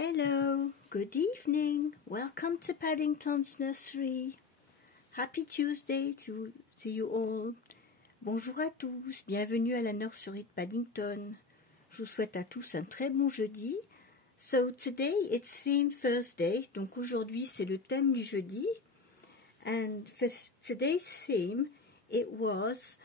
Hello, good evening, welcome to Paddington's Nursery. Happy Tuesday to you all. Bonjour à tous, bienvenue à la nurserie de Paddington. Je vous souhaite à tous un très bon jeudi. So today it's theme Thursday, donc aujourd'hui c'est le thème du jeudi. And for today's theme it was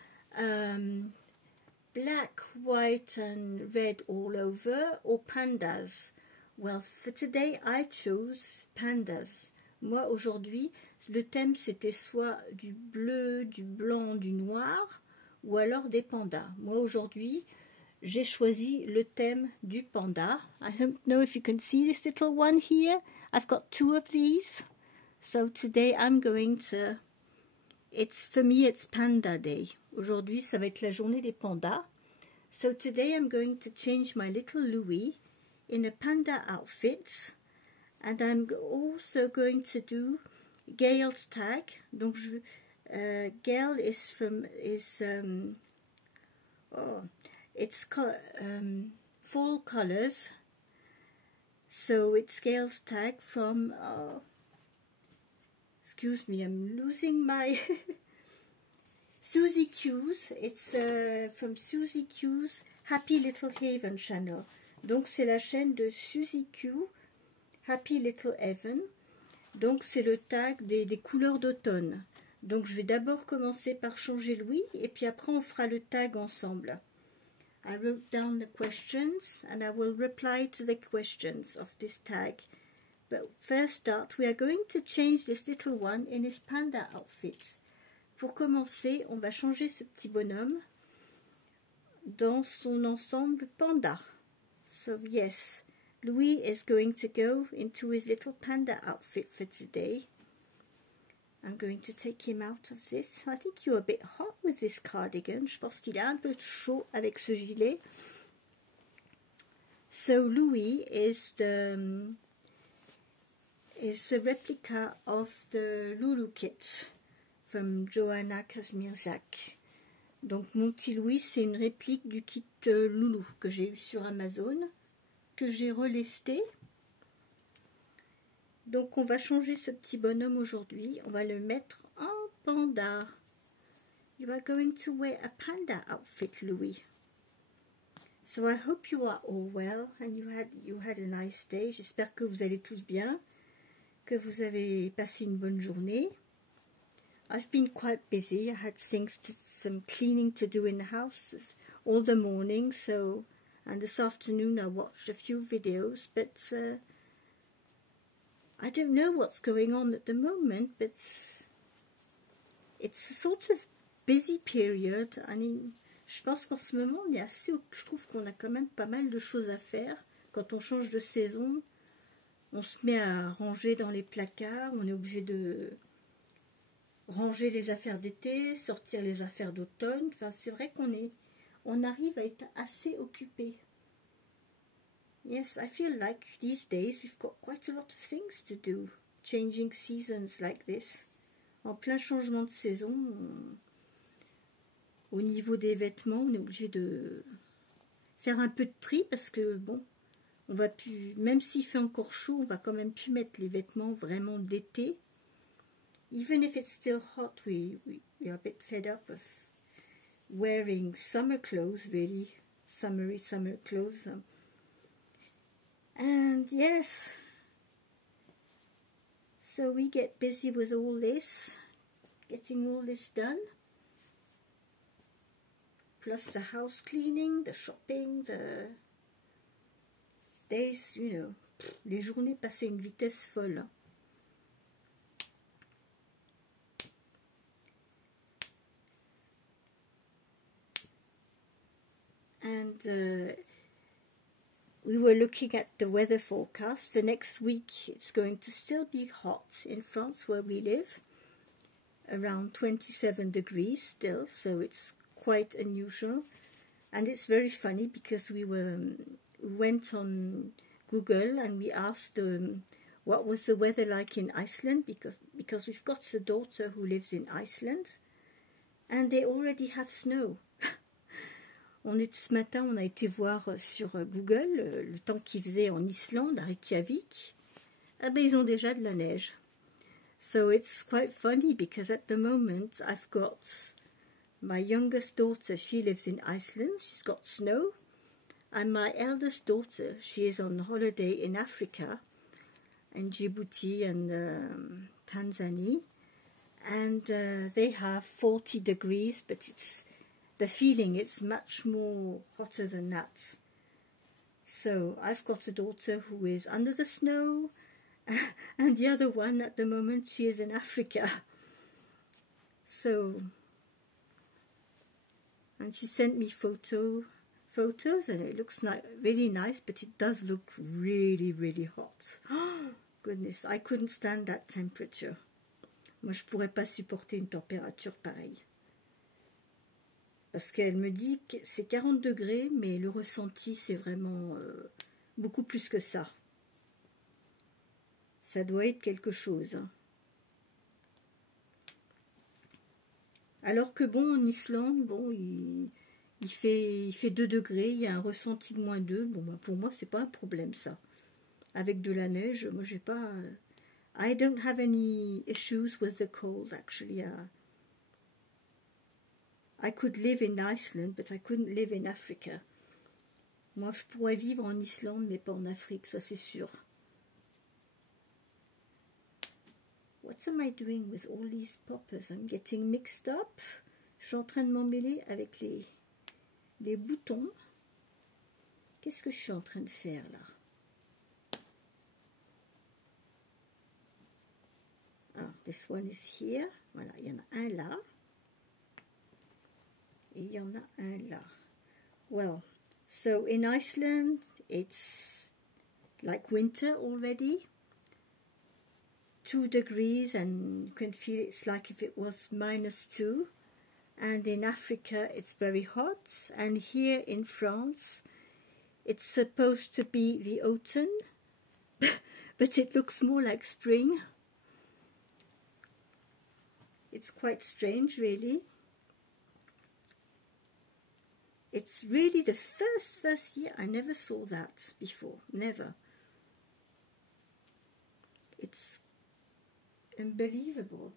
black, white and red all over or pandas. Well, for today, I chose pandas. Moi, aujourd'hui, le thème, c'était soit du bleu, du blanc, du noir, ou alors des pandas. Moi, aujourd'hui, j'ai choisi le thème du panda. I don't know if you can see this little one here. I've got two of these. So today, I'm going to... For me, it's Panda Day. Aujourd'hui, ça va être la journée des pandas. So today, I'm going to change my little Louis in a panda outfit, and I'm also going to do Gail's tag. Donc Gail is from fall colors, so it's Gail's tag from excuse me, I'm losing my Susie Q's. It's from Susie Q's Happy Little Haven channel. Donc c'est la chaîne de Susie Q, Happy Little Heaven. Donc c'est le tag des couleurs d'automne. Donc je vais d'abord commencer par changer Louis et puis après on fera le tag ensemble. I wrote down the questions and I will reply to the questions of this tag. But first we are going to change this little one in his panda outfit. Pour commencer, on va changer ce petit bonhomme dans son ensemble panda. So yes, Louis is going to go into his little panda outfit for today. I'm going to take him out of this. I think you're a bit hot with this cardigan. Je pense qu'il est un peu chaud avec ce gilet. So Louis is the replica of the Lulu kit from Johanna Kazmierzak. Donc mon petit Louis, c'est une réplique du kit Loulou que j'ai eu sur Amazon, que j'ai relesté. Donc on va changer ce petit bonhomme aujourd'hui, on va le mettre en panda. You are going to wear a panda outfit, Louis. So I hope you are all well and you had a nice day. J'espère que vous allez tous bien, que vous avez passé une bonne journée. I've been quite busy. I had some cleaning to do in the house all the morning, and this afternoon I watched a few videos, but I don't know what's going on at the moment, but it's a sort of busy period. I mean, je pense qu'en ce moment, je trouve qu'on a quand même pas mal de choses à faire. Quand on change de saison, on se met à ranger dans les placards, on est obligé de ranger les affaires d'été, sortir les affaires d'automne. Enfin, c'est vrai on arrive à être assez occupé. Yes, I feel like these days we've got quite a lot of things to do. Changing seasons like this. En plein changement de saison, au niveau des vêtements, on est obligé de faire un peu de tri parce que bon, on va plus, même s'il fait encore chaud, on va quand même plus mettre les vêtements vraiment d'été. Even if it's still hot, we are a bit fed up of wearing summer clothes, really, summery summer clothes. And yes, so we get busy with all this, getting all this done. Plus the house cleaning, the shopping, the days, you know, les journées passent à une vitesse folle. And we were looking at the weather forecast. For next week, it's going to still be hot in France where we live, around 27 degrees still, so it's quite unusual. And it's very funny because we went on Google and we asked what was the weather like in Iceland, because we've got a daughter who lives in Iceland, and they already have snow. Ce matin, on a été voir sur Google le temps qu'il faisait en Islande, à Reykjavik. Ah ben, ils ont déjà de la neige. So it's quite funny because at the moment I've got my youngest daughter, she lives in Iceland, she's got snow. And my eldest daughter, she is on holiday in Africa, in Djibouti and Tanzania. And they have 40 degrees, but the feeling it's much more hotter than that. So I've got a daughter who is under the snow, and the other one at the moment, she is in Africa. So, and she sent me photos, and it looks really nice, but it does look really, really hot. Oh, goodness, I couldn't stand that temperature. Moi, je pourrais pas supporter une température pareille. Parce qu'elle me dit que c'est 40 degrés, mais le ressenti, c'est vraiment beaucoup plus que ça. Ça doit être quelque chose. Hein. Alors que bon, en Islande, bon, il fait 2 degrés, il y a un ressenti de -2. Bon, bah, pour moi, c'est pas un problème, ça. Avec de la neige, moi, j'ai pas... I don't have any issues with the cold, actually. I could live in Iceland, but I couldn't live in Africa. Moi, je pourrais vivre en Islande, mais pas en Afrique, ça c'est sûr. What am I doing with all these poppers? I'm getting mixed up. Je suis en train de m'emmêler avec les boutons. Qu'est-ce que je suis en train de faire là? Ah, this one is here. Voilà, il y en a un là. Et il y en a un là. Well, so in Iceland, it's like winter already. 2 degrees, and you can feel it's like if it was -2. And in Africa, it's very hot. And here in France, it's supposed to be the autumn, but it looks more like spring. It's quite strange, really. It's really the first year I never saw that before. Never. It's unbelievable.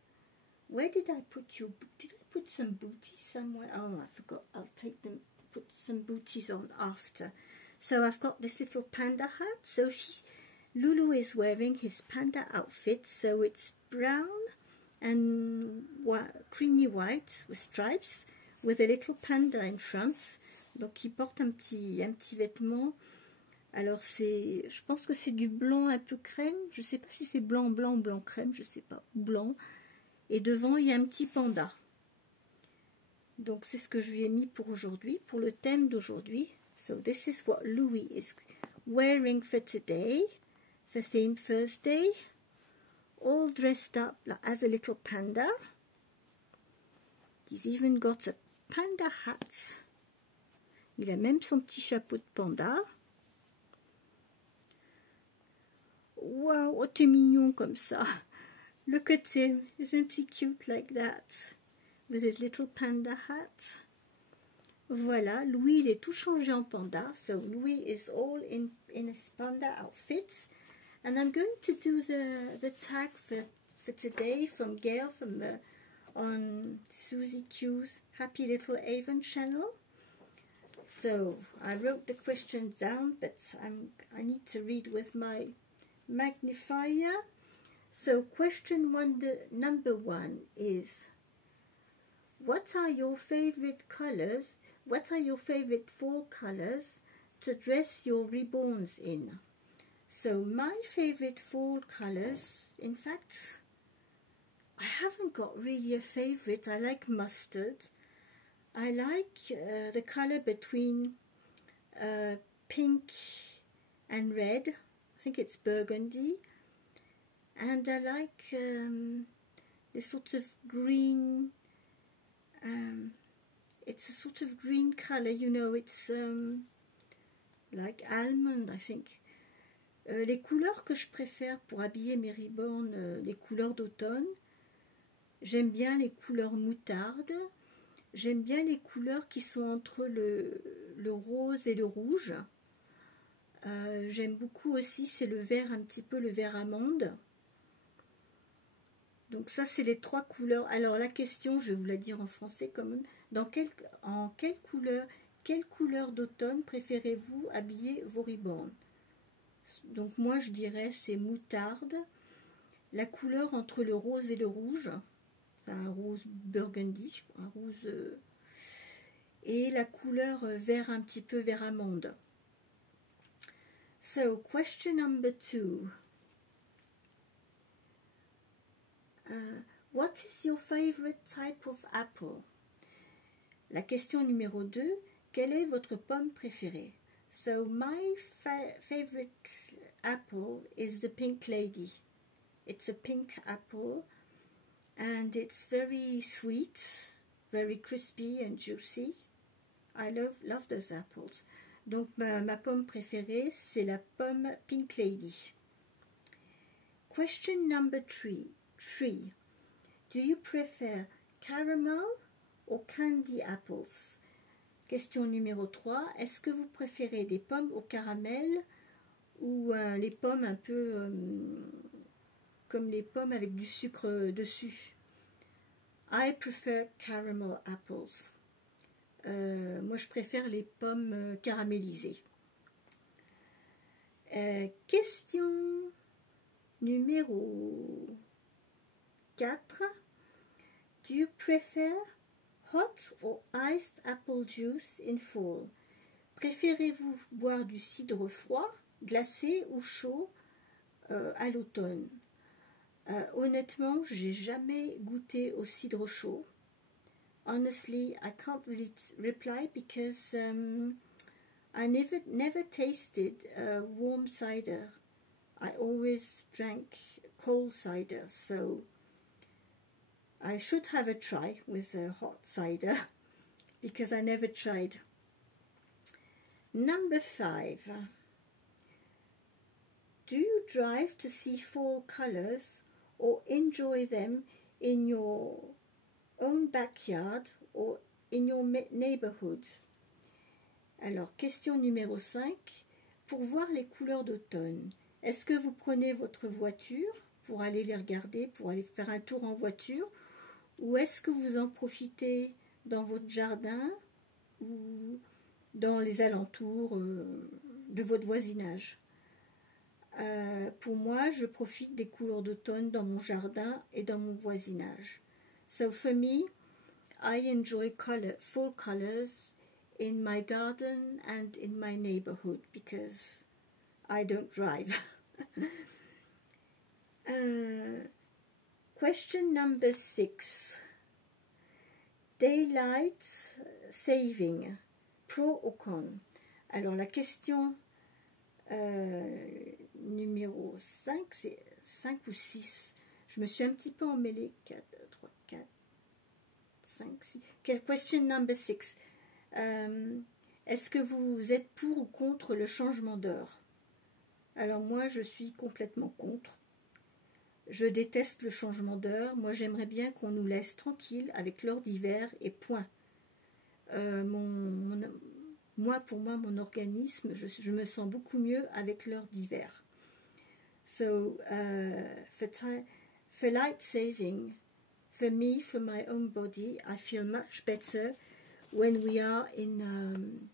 Where did I put your... Did I put some booties somewhere? Oh, I forgot. I'll take them, put some booties on after. So I've got this little panda hat. So Lulu is wearing his panda outfit. So it's brown and creamy white with stripes, with a little panda in front. Donc il porte un petit vêtement. Alors je pense que c'est du blanc un peu crème. Je sais pas si c'est blanc ou blanc crème, je sais pas, ou blanc. Et devant il y a un petit panda. Donc c'est ce que je lui ai mis pour aujourd'hui, pour le thème d'aujourd'hui. So this is what Louis is wearing for today, for Theme Thursday. All dressed up as a little panda. He's even got a panda hat. Il a même son petit chapeau de panda. Wow, oh t'es mignon comme ça. Look at him, isn't he cute like that? With his little panda hat. Voilà, Louis il est tout changé en panda. So Louis is all in his panda outfit. And I'm going to do the tag for today from Gail on Susie Q's Happy Little Avon channel. So I wrote the question down, but I need to read with my magnifier. So question number one is, what are your favorite colors? What are your favorite fall colors to dress your reborns in? So my favorite fall colors, in fact, I haven't got really a favorite. I like mustard. I like the color between pink and red. I think it's burgundy. And I like this sort of green, it's a sort of green color, you know, it's like almond, I think. Les couleurs que je préfère pour habiller mes ribbons, les couleurs d'automne, j'aime bien les couleurs moutarde. J'aime bien les couleurs qui sont entre le rose et le rouge. J'aime beaucoup aussi, c'est le vert, un petit peu le vert amande. Donc ça, c'est les 3 couleurs. Alors la question, je vais vous la dire en français quand même. En quelle couleur d'automne préférez-vous habiller vos ribbons? Donc moi, je dirais c'est moutarde. La couleur entre le rose et le rouge, c'est un rose burgundy, un rose... et la couleur vert, un petit peu vert amande. So, question number 2. What is your favorite type of apple? La question numéro 2. Quelle est votre pomme préférée? So, my favorite apple is the Pink Lady. It's a pink apple and it's very sweet, very crispy and juicy. I love those apples. Donc ma pomme préférée, c'est la pomme Pink Lady. Question number 3. Do you prefer caramel or candy apples? Question numéro 3. Est-ce que vous préférez des pommes au caramel ou les pommes un peu comme les pommes avec du sucre dessus? I prefer caramel apples. Moi, je préfère les pommes caramélisées. Question numéro 4. Do you prefer hot or iced apple juice in fall? Préférez-vous boire du cidre froid, glacé ou chaud à l'automne? Honnêtement, j'ai jamais goûté au cidre chaud. Honestly, I can't really reply because I never tasted warm cider. I always drank cold cider, so I should have a try with hot cider because I never tried. Number 5. Do you drive to see fall colors or enjoy them in your own backyard or in your neighborhood? Alors, question numéro 5. Pour voir les couleurs d'automne, est-ce que vous prenez votre voiture pour aller les regarder, pour aller faire un tour en voiture, ou est-ce que vous en profitez dans votre jardin ou dans les alentours de votre voisinage? Pour moi, je profite des couleurs d'automne dans mon jardin et dans mon voisinage. So for me, I enjoy fall colors in my garden and in my neighborhood because I don't drive. Question number 6. Daylight saving, pro ou con? Alors la question numéro 5, c'est 5 ou 6. Je me suis un petit peu emmêlée. 4, 3, 4, 5, 6. Question number 6. Est-ce que vous êtes pour ou contre le changement d'heure? Alors moi, je suis complètement contre. Je déteste le changement d'heure. Moi, j'aimerais bien qu'on nous laisse tranquille avec l'heure d'hiver et point. Pour moi, mon organisme, je me sens beaucoup mieux avec l'heure d'hiver. So, for light saving, for me, for my own body, I feel much better when we are in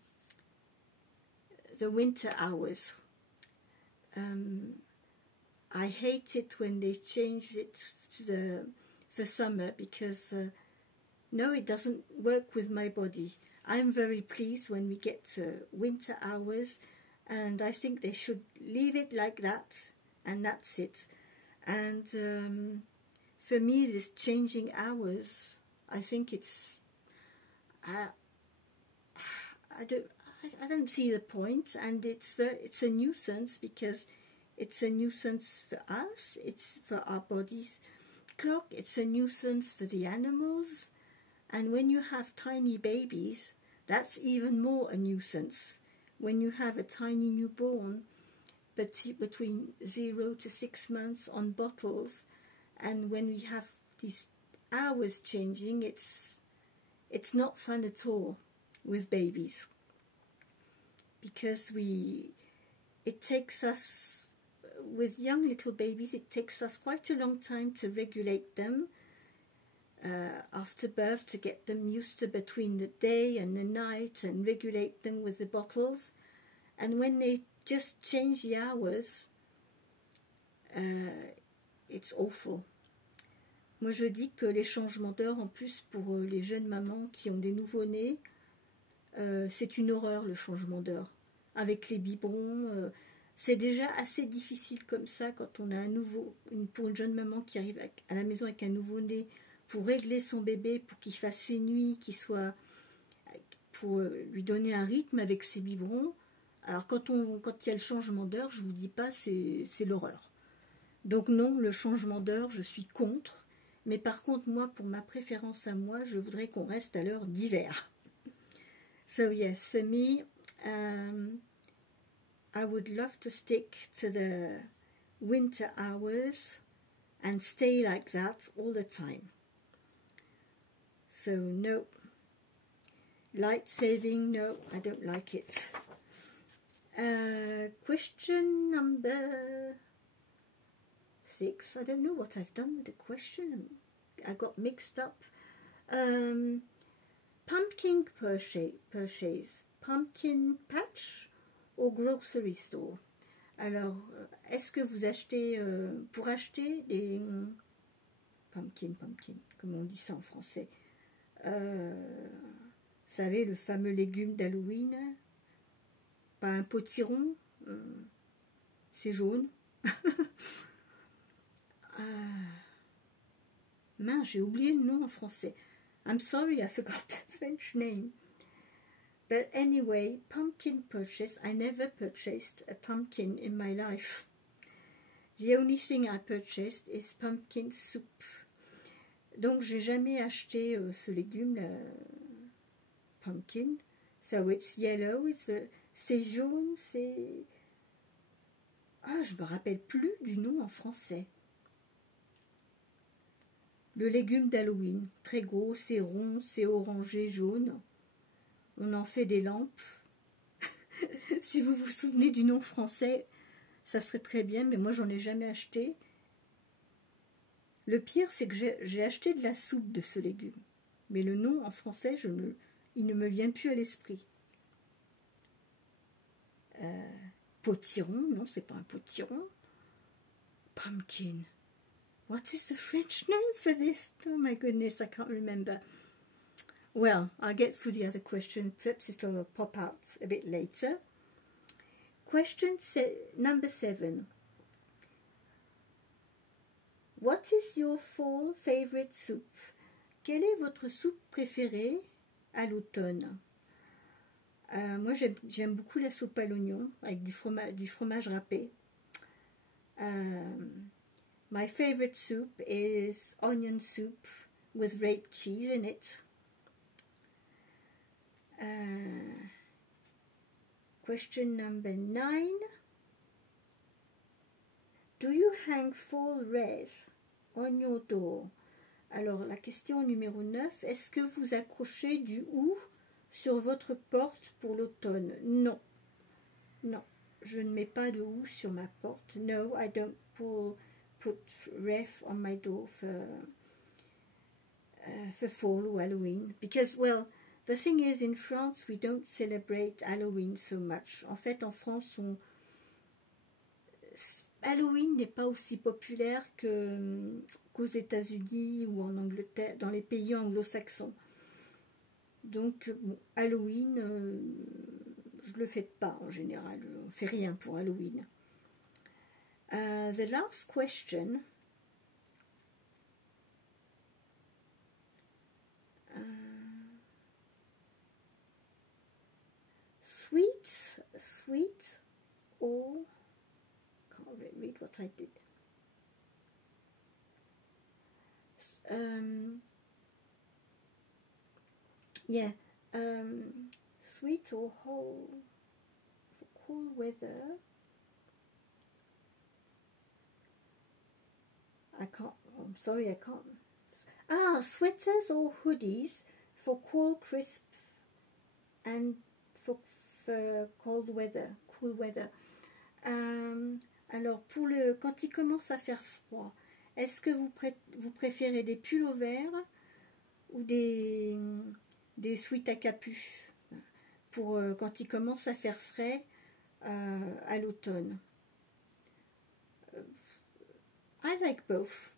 the winter hours. I hate it when they change it for summer because no, it doesn't work with my body. I'm very pleased when we get winter hours, and I think they should leave it like that, and that's it. And for me, this changing hours, I think it's I don't see the point, and it's a nuisance because it's a nuisance for us, it's for our body's clock, it's a nuisance for the animals, and when you have tiny babies, that's even more a nuisance. When you have a tiny newborn, but between 0 to 6 months on bottles, and when we have these hours changing, it's it's not fun at all with babies, because it takes us, with young little babies, it takes us quite a long time to regulate them after birth, to get them used to between the day and the night and regulate them with the bottles. And when they just change the hours, it's awful. Moi je dis que les changements d'heure, en plus pour les jeunes mamans qui ont des nouveau-nés, c'est une horreur le changement d'heure. Avec les biberons, c'est déjà assez difficile comme ça quand on a pour une jeune maman qui arrive à la maison avec un nouveau-né, pour régler son bébé, pour qu'il fasse ses nuits, pour lui donner un rythme avec ses biberons. Alors quand il y a le changement d'heure, je ne vous dis pas, c'est l'horreur. Donc non, le changement d'heure, je suis contre. Mais par contre, moi, pour ma préférence à moi, je voudrais qu'on reste à l'heure d'hiver. So yes, for me, I would love to stick to the winter hours and stay like that all the time. So no, light saving, no, I don't like it. Question number 6. I don't know what I've done with the question. I got mixed up. Pumpkin purchase, pumpkin patch au grocery store. Alors, est-ce que vous achetez, pour acheter des pumpkin, comme on dit ça en français, vous savez, le fameux légume d'Halloween, pas un potiron, c'est jaune. Mince, j'ai oublié le nom en français. I'm sorry, I forgot the French name. But anyway, pumpkin purchase. I never purchased a pumpkin in my life. The only thing I purchased is pumpkin soup. Donc, j'ai jamais acheté ce légume, la pumpkin. So it's yellow, c'est jaune, c'est... Ah, je me rappelle plus du nom en français. Le légume d'Halloween, très gros, c'est rond, c'est orangé, jaune. On en fait des lampes. Si vous vous souvenez du nom français, ça serait très bien, mais moi j'en ai jamais acheté. Le pire, c'est que j'ai acheté de la soupe de ce légume. Mais le nom en français, il ne me vient plus à l'esprit. Potiron, non, c'est pas un potiron. Pumpkin. What is the French name for this? Oh my goodness, I can't remember. Well, I'll get through the other question. Perhaps it'll pop out a bit later. Question number 7. What is your fall favorite soup? Quelle est votre soupe préférée à l'automne? Moi, j'aime beaucoup la soupe à l'oignon avec du fromage râpé. My favorite soup is onion soup with rape cheese in it. Question number 9. Do you hang fall wreath on your door? Alors, la question numéro 9. Est-ce que vous accrochez du houx sur votre porte pour l'automne? Non. Non, je ne mets pas de houx sur ma porte. No, I don't put wreath on my door for fall or Halloween. Because, well, the thing is, in France, we don't celebrate Halloween so much. En fait, en France, Halloween n'est pas aussi populaire qu'aux États-Unis ou en Angleterre, dans les pays anglo-saxons. Donc, bon, Halloween, je ne le fais pas en général. On ne fait rien pour Halloween. The last question. Sweet, or can't read what I did. Sweet or whole for cool weather. I can't. I'm sorry, I can't. Sweaters or hoodies for cool, crisp, and for cold weather, cool weather. Alors, pour quand il commence à faire froid, est-ce que vous préférez des pulls au vert ou des sweats à capuche pour quand il commence à faire frais à l'automne? I like both.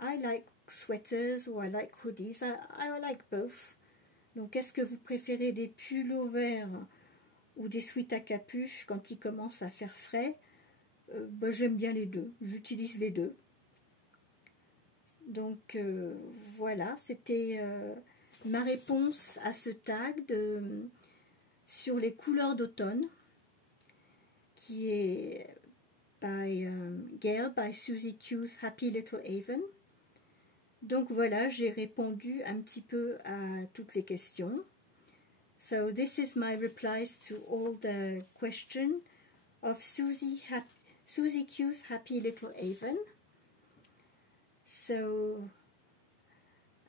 I like sweaters or I like hoodies. I like both. Donc, est-ce que vous préférez des pulls au vert ou des sweats à capuche quand il commence à faire frais? Ben, j'aime bien les deux. J'utilise les deux. Donc, voilà, c'était ma réponse à ce tag sur les couleurs d'automne qui est by Gail, by Susie Q's Happy Little Haven. Donc voilà, j'ai répondu un petit peu à toutes les questions. So this is my replies to all the questions of Susie Q's Happy Little Haven. So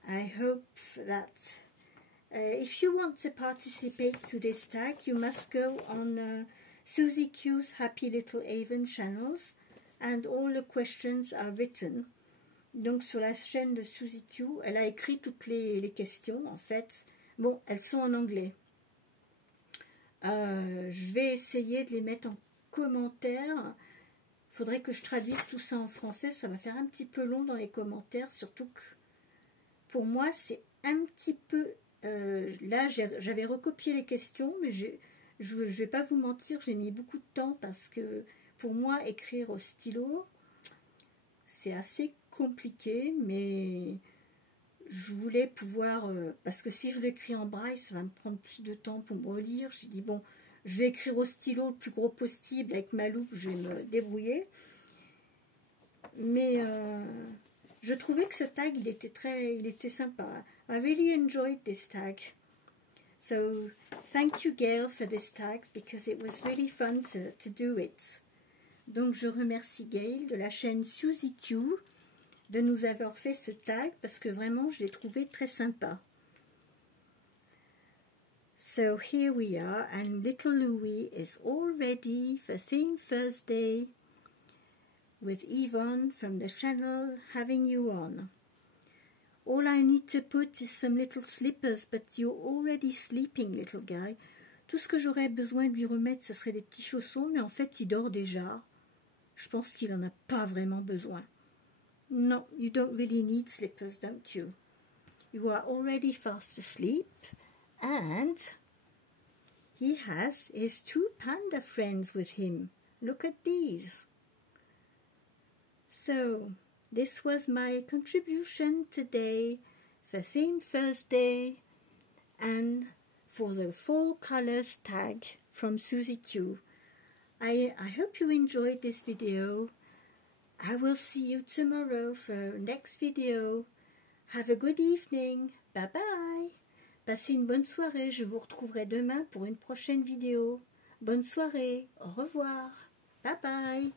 I hope that if you want to participate to this tag, you must go on Susie Q's Happy Little Haven channels, and all the questions are written. Donc sur la chaîne de Susie Q, elle a écrit toutes les questions en fait. Bon, elles sont en anglais. Je vais essayer de les mettre en commentaire. Il faudrait que je traduise tout ça en français. Ça va faire un petit peu long dans les commentaires, surtout que pour moi c'est un petit peu... là j'avais recopié les questions, mais je ne vais pas vous mentir, j'ai mis beaucoup de temps parce que pour moi écrire au stylo c'est assez compliqué, mais je voulais pouvoir, parce que si je l'écris en braille, ça va me prendre plus de temps pour me relire. J'ai dit bon, je vais écrire au stylo le plus gros possible, avec ma loupe, je vais me débrouiller. Mais je trouvais que ce tag, il était sympa. I really enjoyed this tag. So, thank you Gail for this tag, because it was really fun to do it. Donc je remercie Gail de la chaîne Susie Q de nous avoir fait ce tag parce que vraiment je l'ai trouvé très sympa. So here we are, and little Louis is all ready for Theme Thursday with Yvonne from the channel Having You On. All I need to put is some little slippers, but you're already sleeping, little guy. Tout ce que j'aurais besoin de lui remettre, ce serait des petits chaussons, mais en fait il dort déjà. Je pense qu'il n'en a pas vraiment besoin. No, you don't really need slippers, don't you? You are already fast asleep, and he has his 2 panda friends with him. Look at these. So, this was my contribution today for Theme Thursday and for the Fall Colors tag from Susie Q. I hope you enjoyed this video. I will see you tomorrow for next video. Have a good evening. Bye bye. Passez une bonne soirée. Je vous retrouverai demain pour une prochaine vidéo. Bonne soirée. Au revoir. Bye bye.